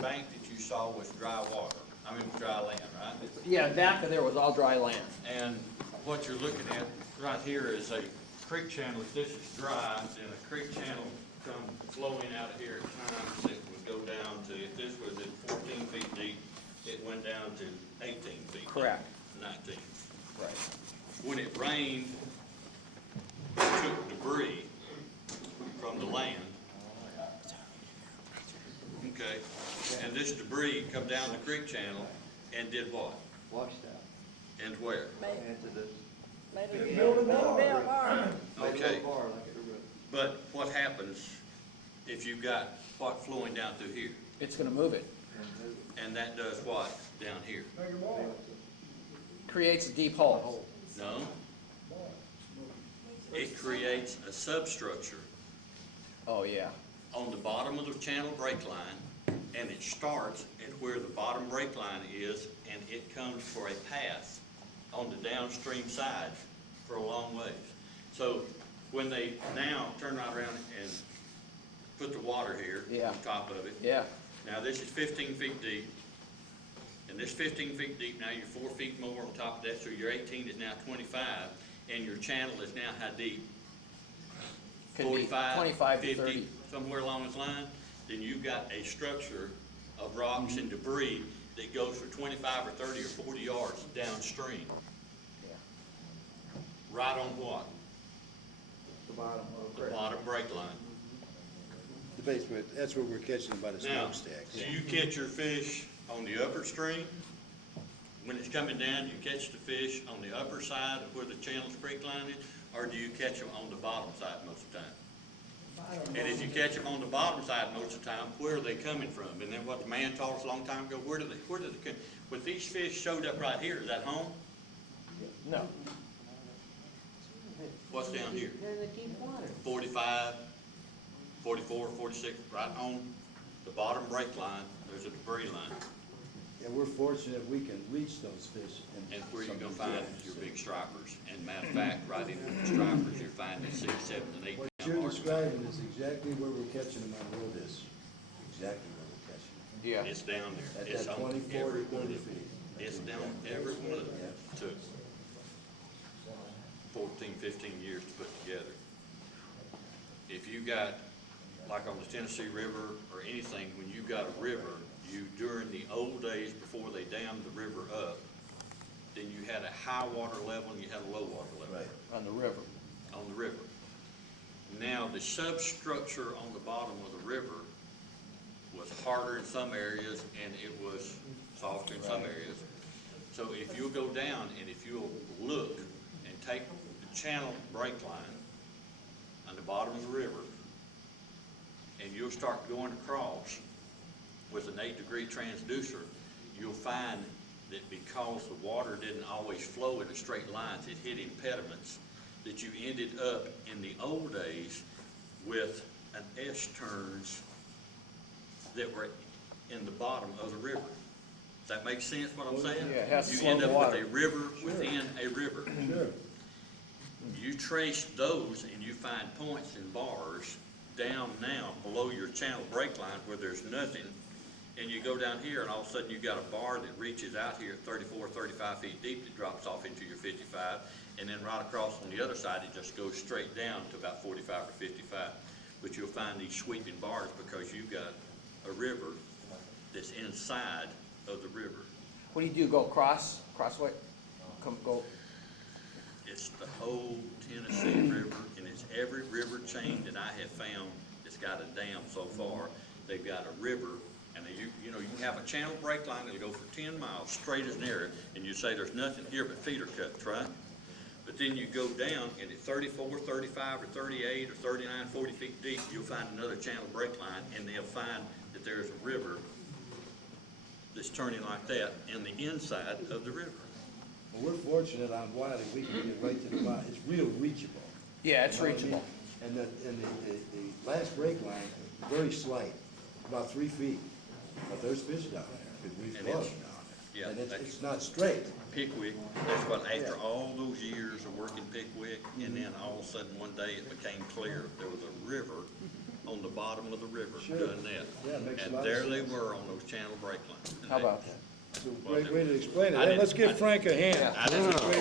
bank that you saw was dry water, dry land, right? Yeah, back there was all dry land. And what you're looking at right here is a creek channel. If this is dry, then a creek channel come flowing out of here at times that would go down to, if this was at 14 feet deep, it went down to 18 feet. Correct. 19. Right. When it rained, it took debris from the land. Okay, and this debris come down the creek channel and did what? Washed out. And where? Into the. Made a bar. Okay. Bar like everybody. But what happens if you've got what flowing down through here? It's gonna move it. And that does what down here? Creates a deep hole. No. It creates a substructure Oh, yeah. on the bottom of the channel break line, and it starts at where the bottom break line is, and it comes for a path on the downstream side for a long ways. So when they now turn right around and put the water here, Yeah. on top of it. Yeah. Now this is 15 feet deep, and this 15 feet deep, now you're 4 feet more on top of that, so your 18 is now 25, and your channel is now how deep? Could be 45, 25 to 50, 30. somewhere along this line. Then you've got a structure of rocks and debris that goes for 25 or 30 or 40 yards downstream. Yeah. Right on what? The bottom of The bottom break line. The basement, that's where we're catching them by the Now, smokestacks. do you catch your fish on the upper stream? When it's coming down, you catch the fish on the upper side of where the channel's creek line is, or do you catch them on the bottom side most of the time? And if you catch them on the bottom side most of the time, where are they coming from? And then what the man taught us a long time ago, where do they come? When these fish showed up right here, is that home? No. What's down here? They're in the deep water. 45, 44, 46, right on the bottom break line, there's a debris line. And we're fortunate we can reach those fish. And where you're gonna find your big stripers. And matter of fact, right in the stripers, you're finding 6, 7, and 8 What pound you're largemouth. describing is exactly where we're catching them on road is. Exactly where we're catching them. Yeah. It's down there. At It's that on 24 every to one 30 of them. feet. It's down every one of them. Took 14, 15 years to put together. If you got, like on the Tennessee River or anything, when you got a river, you, during the old days before they dammed the river up, then you had a high water level and you had a low water level. Right. On the river. On the river. Now, the substructure on the bottom of the river was harder in some areas and it was softer in some areas. So if you'll go down and if you'll look and take the channel break line on the bottom of the river, and you'll start going across with an 8-degree transducer, you'll find that because the water didn't always flow in a straight line, it hit impediments, that you ended up in the old days with an S-turns that were in the bottom of the river. Does that make sense what I'm saying? Yeah, it has to You slow end the up water. with a river within a river. Sure. You trace those and you find points and bars down now below your channel break line where there's nothing, and you go down here and all of a sudden you got a bar that reaches out here at 34, 35 feet deep that drops off into your 55, and then right across on the other side it just goes straight down to about 45 or 55. But you'll find these sweeping bars because you've got a river that's inside of the river. What do? Go crossway? Go. It's the whole Tennessee River, and it's every river chain that I have found that's got a dam so far. They've got a river, and you know, you can have a channel break line that'll go for 10 miles straight as an arrow, and you say there's nothing here but feeder cuts, right? But then you go down, and at 34, 35, or 38, or 39, 40 feet deep, you'll find another channel break line, and they'll find that there's a river that's turning like that in the inside of the river. Well, we're fortunate on Wiley, we can get right to the bottom. It's real reachable. Yeah, it's You know what I mean? reachable. And the last break line, very slight, about 3 feet. But there's fish down there, because we've And looked it's- down yeah, there. And that's- it's not straight. Pickwick, that's what, after all those years of working Pickwick, and then all of a sudden one day it became clear there was a river on the bottom of the river Sure. doing that. Yeah, it makes a And lot of there they sense. were on those channel break lines. How about that? It's a great way to explain it. I didn't- Let's I give didn't- Frank a hand. Yeah. I didn't- Great